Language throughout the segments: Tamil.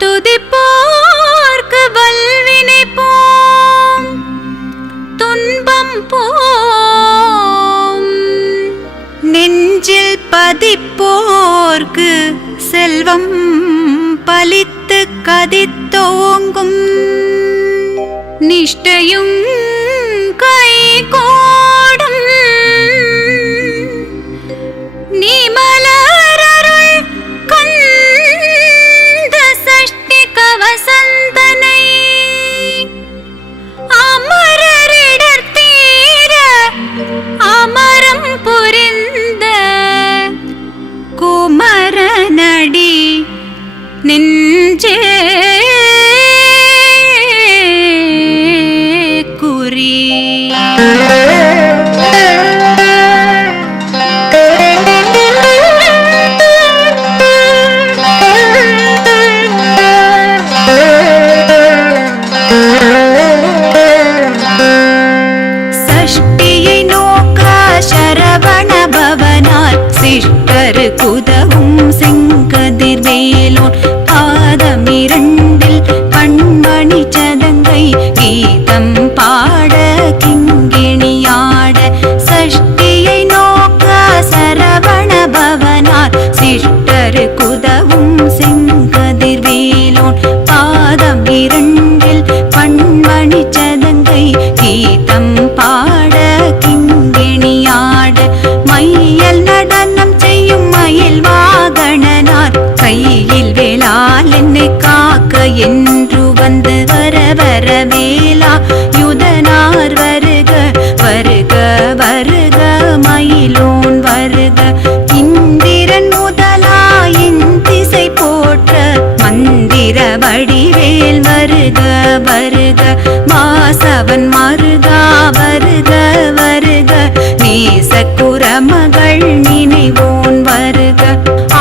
துதிப்போர்க்கு வல்வினை போம் துன்பம் போம், நெஞ்சில் பதிப்போர்க்கு செல்வம் பலித்து கதித்தோங்கும், நிஷ்டையும் கைகூடும் நீமலரருள் கந்த சஷ்டி கவசந்தனை அமரரிடர் தீர அமரம் புரிந்த குமரனடி நெஞ்சே குறி. சஷ்டியை நோக்க சரவண பவனார் சிஷ்டரு குதவும் செங்கதிர் வேலோன் பாதமிரண்டில் பண்மணி சதங்கை கீதம் பாட கிங்கிணியாட. சஷ்டியை நோக்க சரவண பவனார் சிஷ்டரு குதவும் செங்கதிர் வேலோன் பாதமிரண்டில் பண்மணி சதங்கை கீதம் பாட கிங்கிணியாட. மையல் நடனம் செய்யும் மயில் வாகனனார் கையில் வேளால் என்னை காக்க என்று வந்து வர வர வேலா யுதனார் வருக வருக வருக மயிலோன் வருக. இந்திரன் முதலாயின் திசை போற்ற மந்திர வடிவேல் வருக வருக. மாசவன் மருகா வருக வருக, நேசக்குரமகள் நினைவோன் வருக.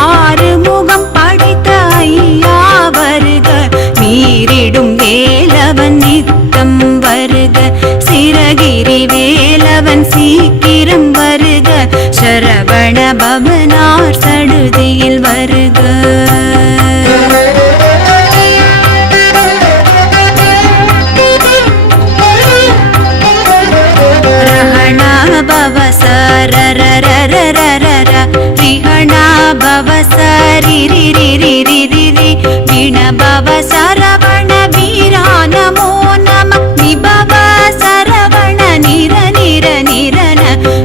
ஆறு முகம் படைத்த ஐயா வருக, மீறிடும் வேலவன் நித்தம் வருக. சிரகிரி வேலவன் சீக்கிரம் வருக, சரவண பவனார் சடுதியில் வருக. ரிஹணா பவ சரிரிரிரிரிரி விண பவ சரவண வீரா நமோ நம நிபவ சரவண நிர நிர நிரன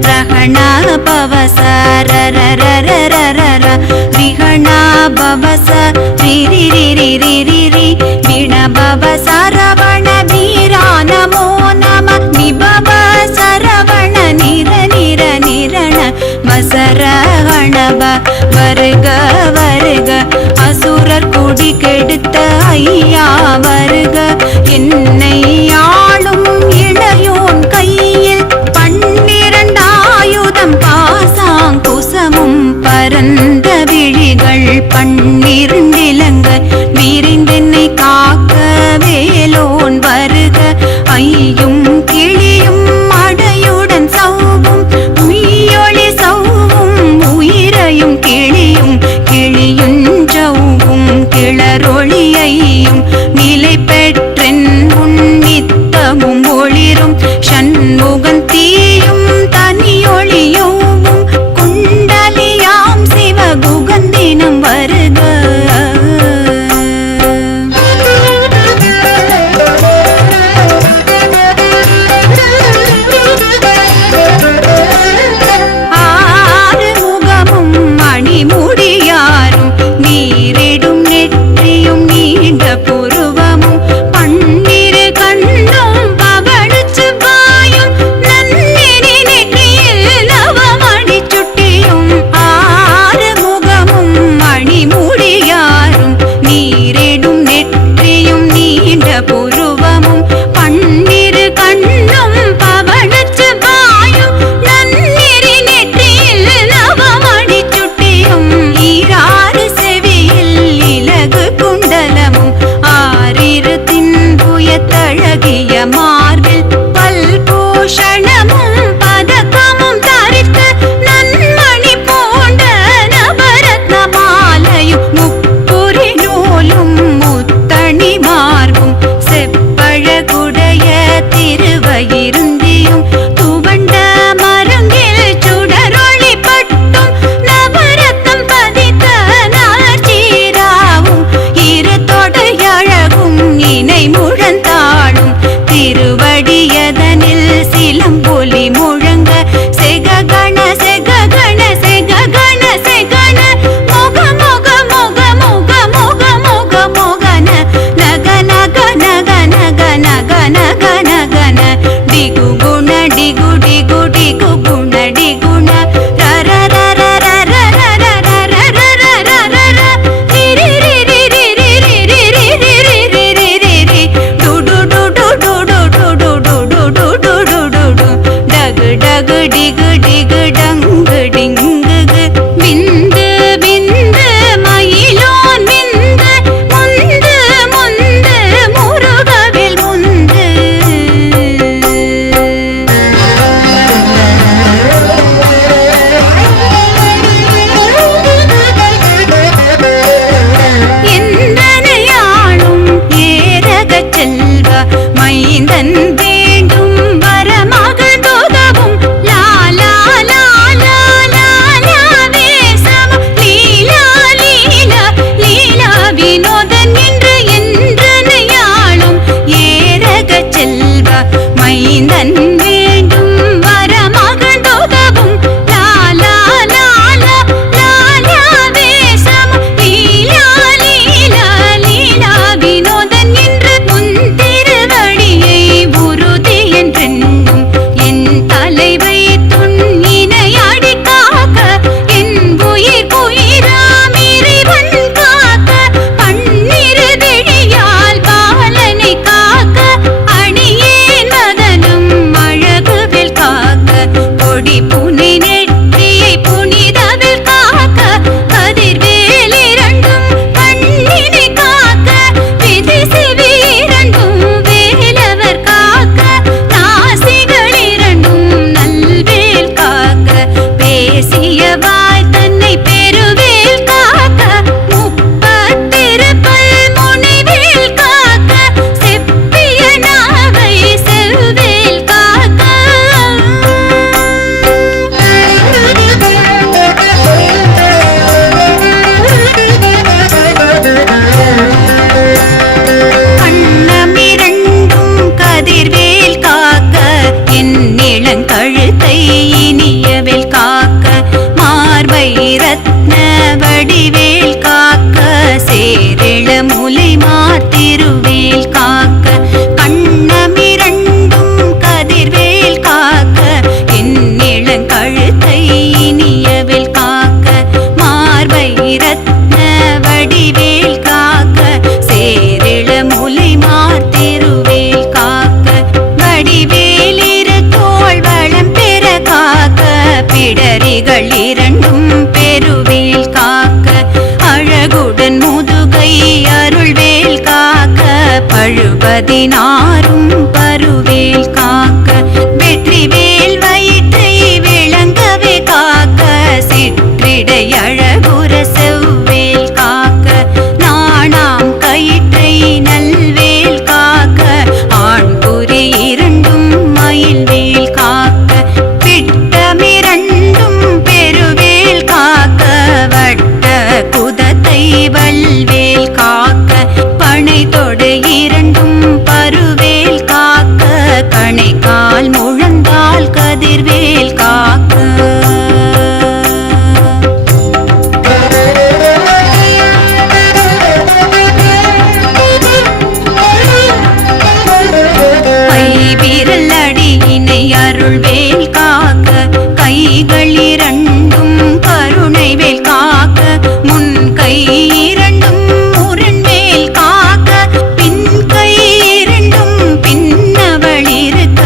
ரஹணா பவ சரரரரரர ரிஹணா பவ சரிரிரிரிரிரி விண பவ சரவண வீரா நமோ நம நிபவ சரவண நிர நிர நிரண மசரகணப வருக வருக. அசுரர் குடி கெடுத்த ஐயா வருக, என்னை ஆளும் இளையோன் கையில் 12 ஆயுதம் பாசாங்குசமும் பரந்த விழிகள் 12 இலங்க விரிந்தென்னை காக்க வேலோன் வருக. ஐயும் கிளியும் அடையுடன் சௌவும் உயிரொளி சௌவும் உயிரையும் கிளியும் கிளியுஞ்சௌவும் கிளரொளியையும் நிலை பெற்றென் உன்னித்தமும் ஒளிரும் சண்முகன் தீயும் தனியொளியோவும் குண்டலியாம் சிவகுகந்தினம் வருக. முடியாரும் நீரிடும் நெற்றியும் நீண்ட புருவமும் 12 கண்ணும் பவழுச்சு வாயும் நன்னினி நெற்றியில் நவமணி சுட்டியும் 6 முகமும் மணிமு ரத்ன வடிவேல் காக்க, சேரிள முலை மாத்திருவேல் காக்க, கண்ணமிரண்டும் கதிர்வேல் காக்க, என்னிளங்கழுத்தை இனியவேல் காக்க, மார்பை ரத்ன வடிவேல் காக்க, சேரிள முலை மாத்திருவேல் காக்க, வடிவேலிரு தோள் வளம் பெற காக்க, பிடரிகள் இரண்டும் பெருவேல் காக்க, அழகுடன் முதுகை அருள்வேல் காக்க, பழுபதினாரும் பருவேல் காக்க, வெற்றிவேல் வயிற்றை விளங்கவே காக்க, சிற்றிடை அழகுற செவ்வேல் காக்க, நாணாம் கயிற்றை நல்வேல் காக்க, ஆண்குறி இரண்டும் மயில்வேல் காக்க, பிட்டமிரண்டும் பெருவேல் காக்க, வட்ட குதத்தை வல்வேல் காக்க, பனை தொடு இரண்டும் பருவேல் காக்க, கணைக்கால் முழந்தால் கதிர்வேல் காக்க. கைவிரல் அடியினை அருள்வேல் காக்க, கைகள் இரண்டும் கருணைவேல் காக்க, முன் கை இரண்டும் முரண்வேல் காக்க, பின் கை இரண்டும் பின்னவள் இருக்க,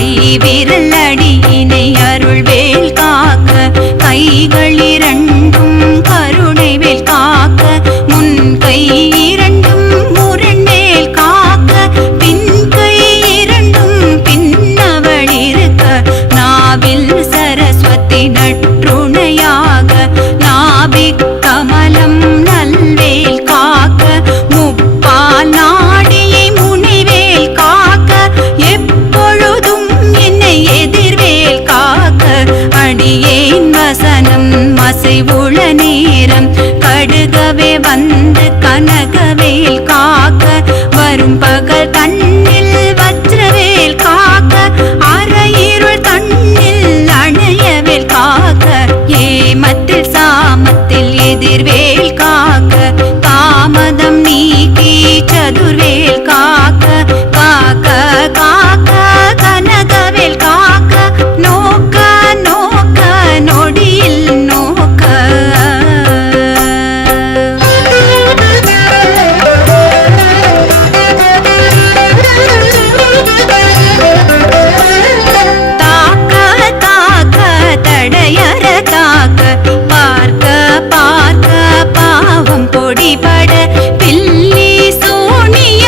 ஐவிரல் அடியினை அருள்வேல் காக்க, கைகள் இரண்டும் கருணைவேல் காக்க, முன் கை இரண்டும் முரண்வேல் காக்க, பின் கை இரண்டும் பின்னவள் இருக்க, நாவில் சரஸ்வதி நற்றுணையாக, நாபிக் கமலம் நல்வேல் காக்க, முப்பால் நாடியை முனிவேல் காக்க, எப்பொழுதும் என்னை எதிர்வேல் காக்க, அடியேன் வசனம் மசைவுள நேரம் கடுகவே வந்து கனகவேல் காக்க, வரும் பகல் தன்னில் வஜ்ரவேல் காக்க, அரையிருள் தன்னில் அணையவேல் காக்க, ஏமத்தில் சாமத்தில் எதிர்வேல் காக்க, தாமதம் நீக்கி சதுர்வேல் காக்க, காக்க காக்க கனகவேல் காக்க, நோக்க நோக்க நொடியில் நோக்க. தாக்க தாக்க தடையற தாக்க, பார்க்க பார்க்க பாவம் பொடிபட, பில்லி சோனிய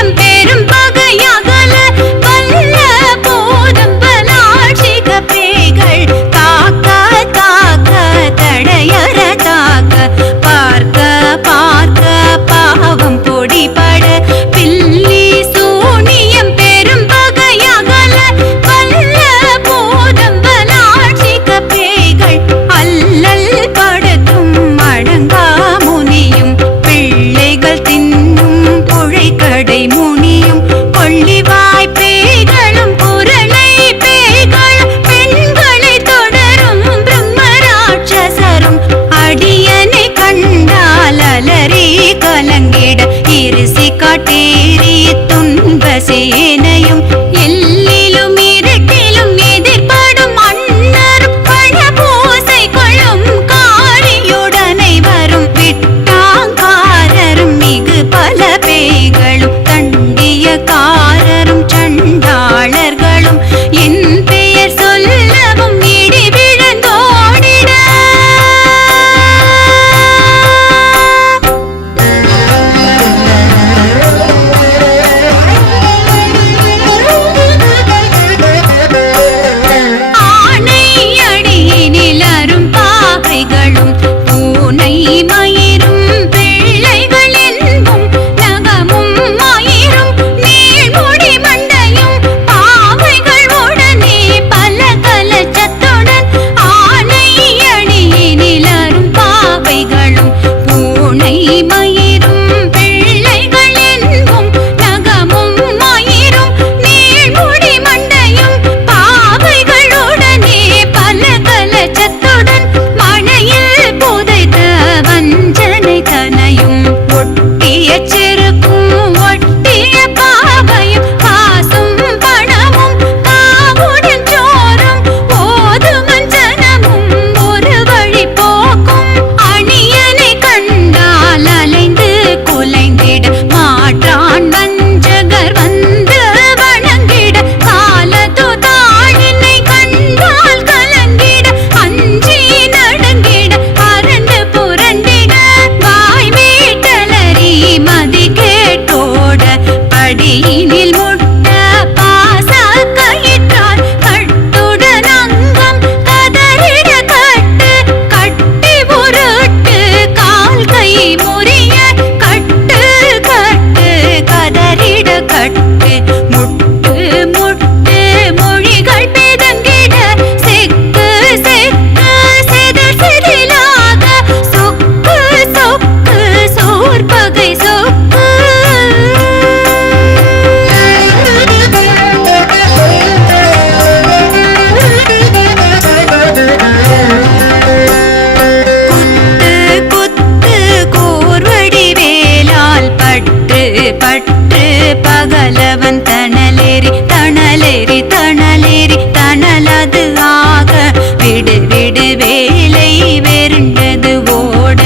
பகலவன் தணலேறி தணலேறி தணலேறி தணலது ஆக விடு விடு வேலை வெருண்டது ஓட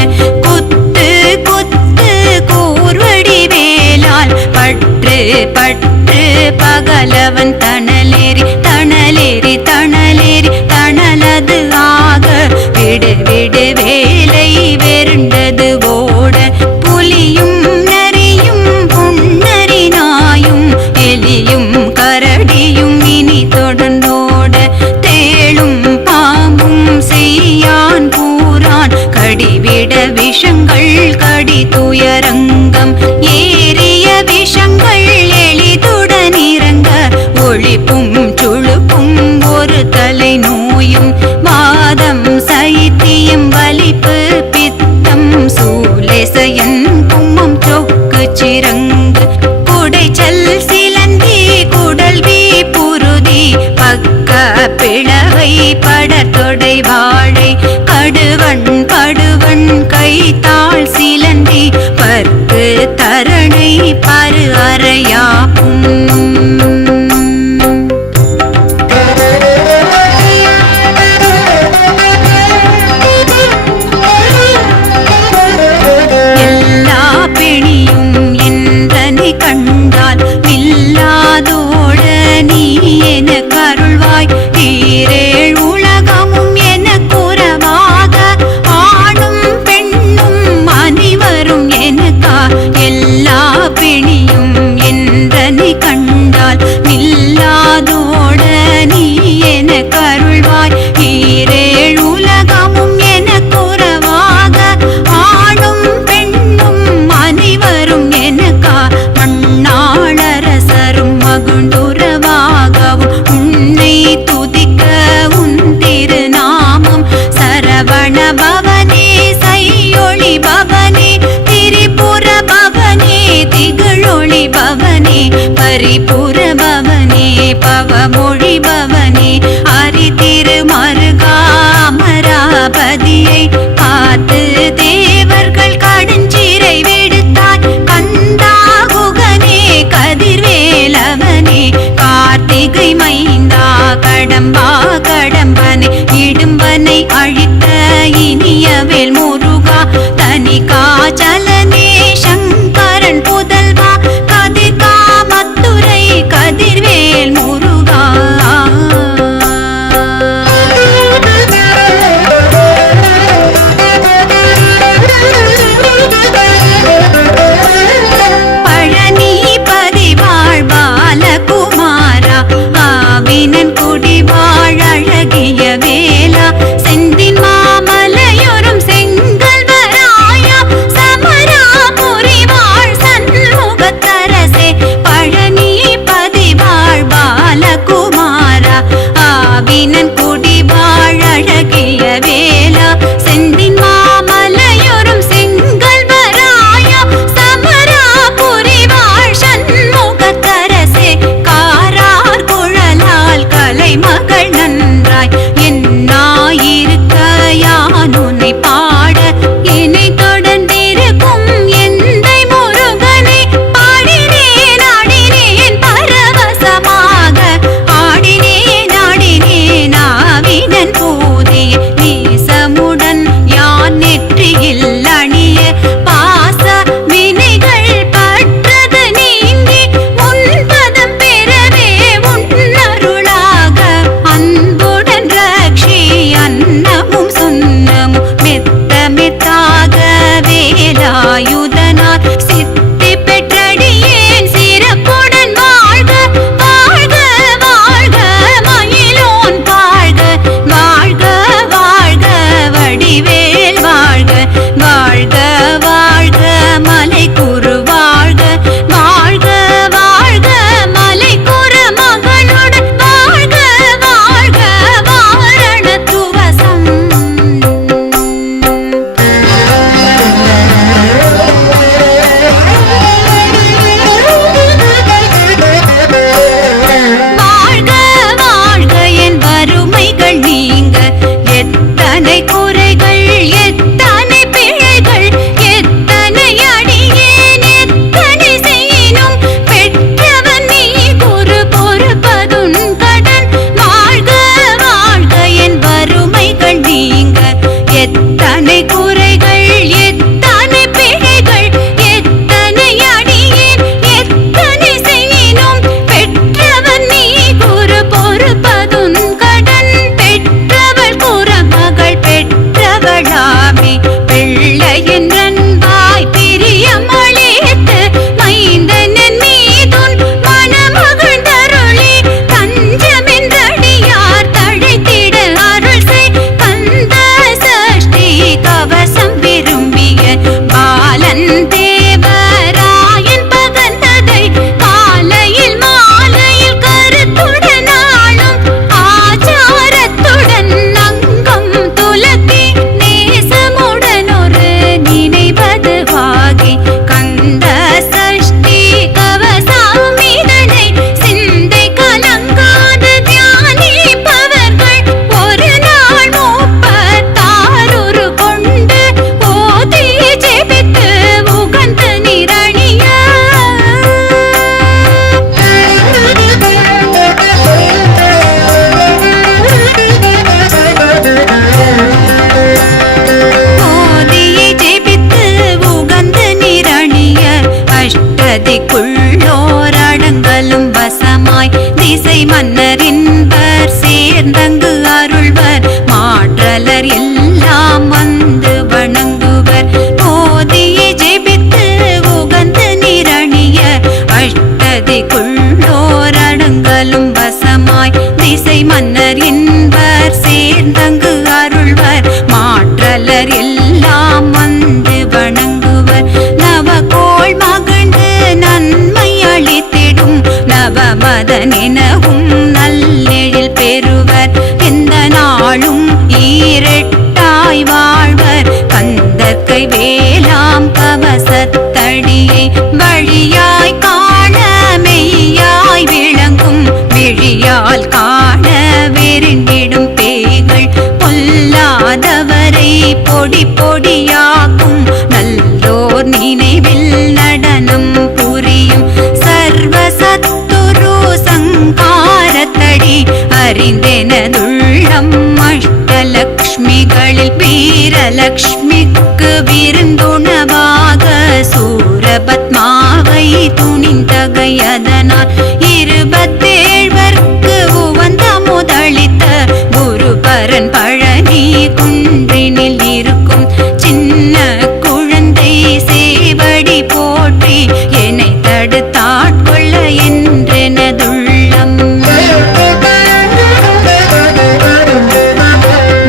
குத்து குத்து கூர்வடி வேலால் பற்று பற்று பகலவன் தணலேறி தணலேறி தணலேறி தணலது ஆக விடு விடு வேலை வெருண்டது ஓட புலியும் நரியும் புன்னரி நாயும் எலியும் கரடியும் இனி தொடர்ந்தோட தேளும் பாம்பும் செய்யான் பூரான் கடிவிட விஷங்கள் கடி துயரங்கம் ஏறிய விஷங்கள் எளிதுடன் இறங்க ஒளிப்பும் சுழுப்பும் ஒரு தலை நோயும் வாதம் சைத்தியம் வலிப்பு பித்தம் சூலேசயன் கும்மம் சொக்கு சிறங்கு குடைச்சல் சிலந்தி குடல்வி புருதி பக்க பிளவை படத்தொடை வாழை கடுவன் படுவன் கைத்தாள் சிலந்தி பற்கு தரணை பரு அறையாப்பும் கண்டால் நில்லாதோட நீ என கருள்வாய் ஈரேழ் உலகமும் என குறவாக ஆணும் பெண்ணும் அனைவரும் எனக்கா எல்லா பிணியும் என்றனை கண்டால் எனவும் நல்லெழில் பெறுவர். எந்த நாளும் ஈரெட்டாய் வாழ்வர். கந்தற்கை வேலாம் கவசத்தடியை வழியாய் காண மெய்யாய் விளங்கும். விழியால் காண வெறிண்டிடும் பேய்கள் பொல்லாதவரை பொடி பொடியாக்கும். நல்லோர் நினைவில் நடனம் புரியும். சர்வசத்துரு சங்காரத்தடி அறிந்தெனதுள்ளம். அஷ்டலக்ஷ்மிகளில் வீரலக்ஷ்மிக்கு விருந்துணவாக சூரபத்மாவை துணிந்தகையதனால் 27 உவந்த முதலித்த குருபரன் பழனி குன்றினில் இருக்கும். சின்ன குழந்தை சேவடி போற்றி என்னை தடுத்தாட்கொள்ள என்றெனதுள்ளம்.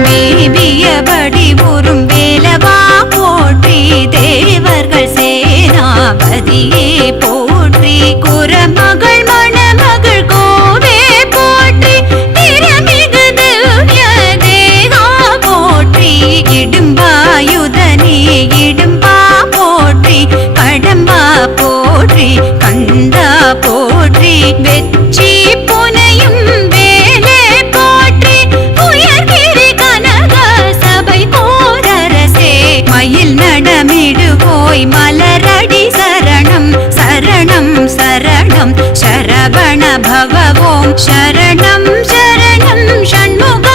மேவியபடி உறும் வேலவா போற்றி. தேவர்கள் சேனாபதியே போற்றி. குரமகள் மணமகள் கோவே போற்றி. திறமிகு திவ்ய தேகா போற்றி. இடும்பாயுதனே இடும்பா போற்றி. கடம்பா போற்றி. கந்தா போற்றி. வெற்றி புனையும் வேலே போற்றி. உயர்கிரி கனக சபை போரரசே மயில் நடமிடுவோய் மலரடி சரணம் சரணம் சரணம். சரவண பவவோம் சரணம் சரணம் ஷண்முக